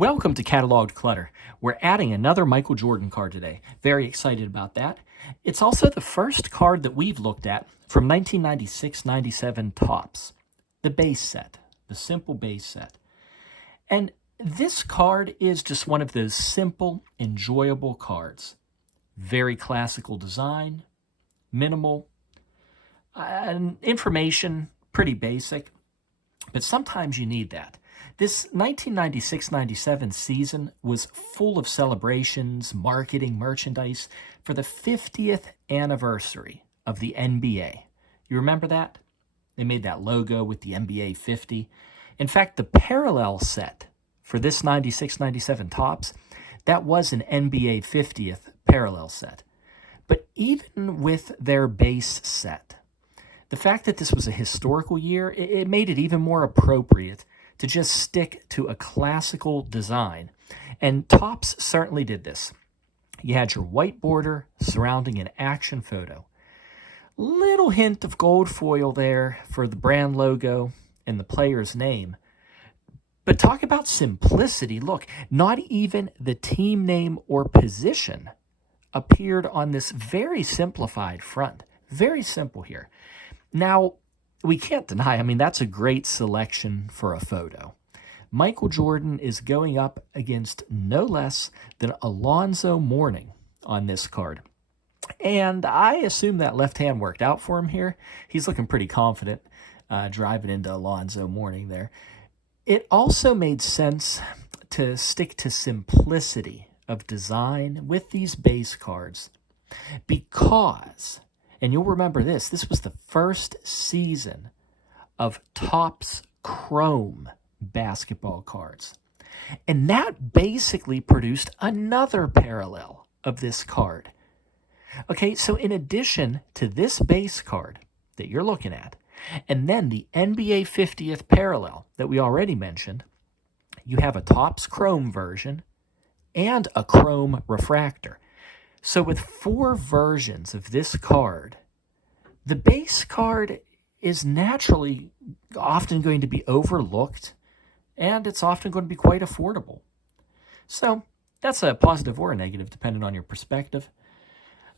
Welcome to Cataloged Clutter. We're adding another Michael Jordan card today. Very excited about that. It's also the first card that we've looked at from 1996-97 Topps. The base set, the simple base set. And this card is just one of those simple, enjoyable cards. Very classical design, minimal, and information pretty basic, but sometimes you need that. This 1996-97 season was full of celebrations, marketing, merchandise for the 50th anniversary of the NBA. You remember that? They made that logo with the NBA 50. In fact, the parallel set for this 96-97 Topps, that was an NBA 50th parallel set. But even with their base set, the fact that this was a historical year, it made it even more appropriate to just stick to a classical design. And Topps certainly did this. You had your white border surrounding an action photo. Little hint of gold foil there for the brand logo and the player's name. But talk about simplicity. Look, not even the team name or position appeared on this very simplified front. Very simple here. Now, we can't deny, that's a great selection for a photo. Michael Jordan is going up against no less than Alonzo Mourning on this card. And I assume that left hand worked out for him here. He's looking pretty confident driving into Alonzo Mourning there. It also made sense to stick to simplicity of design with these base cards because, and you'll remember this was the first season of Topps Chrome basketball cards. And that basically produced another parallel of this card. Okay, so in addition to this base card that you're looking at, and then the NBA 50th parallel that we already mentioned, you have a Topps Chrome version and a Chrome refractor. So with 4 versions of this card, the base card is naturally often going to be overlooked, and it's often going to be quite affordable. So that's a positive or a negative, depending on your perspective.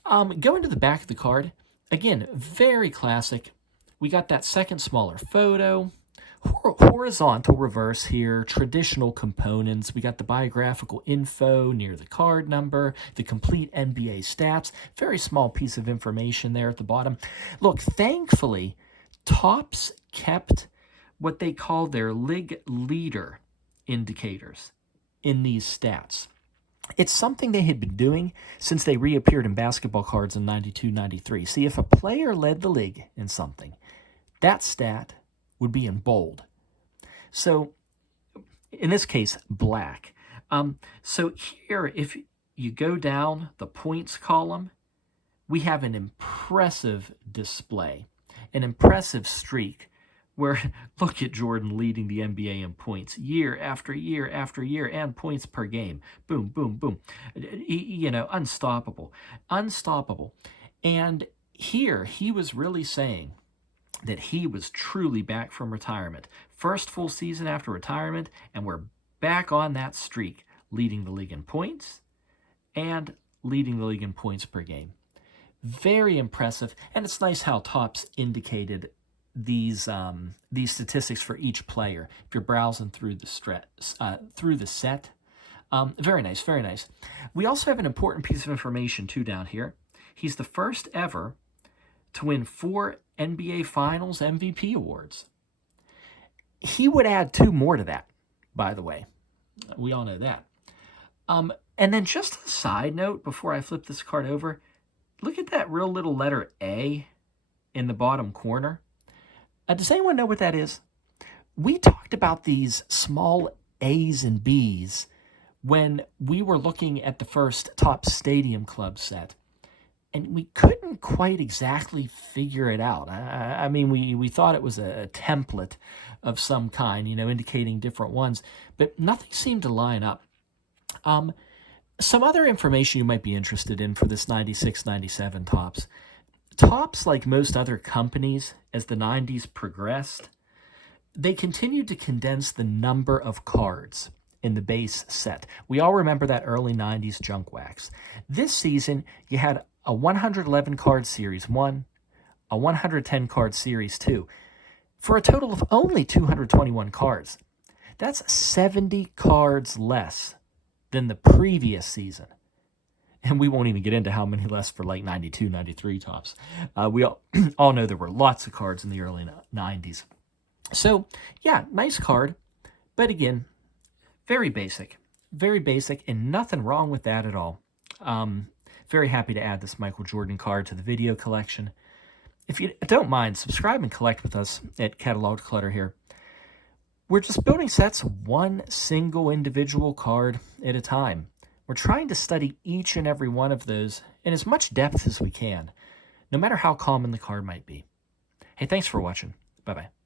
Going to the back of the card, again, very classic. We got that second smaller photo, horizontal reverse here, traditional components. We got the biographical info near the card number, the complete NBA stats, very small piece of information there at the bottom. Look, thankfully, Topps kept what they call their league leader indicators in these stats. It's something they had been doing since they reappeared in basketball cards in 92-93. See, if a player led the league in something, that stat would be in bold. So, in this case, black. So here, if you go down the points column, we have an impressive display, an impressive streak where, look at Jordan leading the NBA in points year after year after year and points per game. Boom, boom, boom. Unstoppable. Unstoppable. And here, he was really saying that he was truly back from retirement. First full season after retirement, and we're back on that streak, leading the league in points and leading the league in points per game. Very impressive, and it's nice how Topps indicated these statistics for each player if you're browsing through the set. Very nice, very nice. We also have an important piece of information too down here. He's the first ever to win 4 NBA Finals MVP awards. He would add 2 more to that, by the way. We all know that. And then just a side note before I flip this card over, look at that real little letter A in the bottom corner. Does anyone know what that is? We talked about these small A's and B's when we were looking at the first Topps Stadium Club set. And we couldn't quite exactly figure it out. We thought it was a template of some kind, indicating different ones, but nothing seemed to line up. Some other information you might be interested in for this 96-97 Topps. Topps, like most other companies, as the 90s progressed, they continued to condense the number of cards in the base set. We all remember that early 90s junk wax. This season, you had a 111 card series 1, a 110 card series 2, for a total of only 221 cards. That's 70 cards less than the previous season. And we won't even get into how many less for like 92, 93 Topps. We all know there were lots of cards in the early 90s. So, yeah, nice card. But again, very basic, and nothing wrong with that at all. Very happy to add this Michael Jordan card to the video collection. If you don't mind, subscribe and collect with us at Cataloged Clutter here. We're just building sets one single individual card at a time. We're trying to study each and every one of those in as much depth as we can, no matter how common the card might be. Hey, thanks for watching. Bye-bye.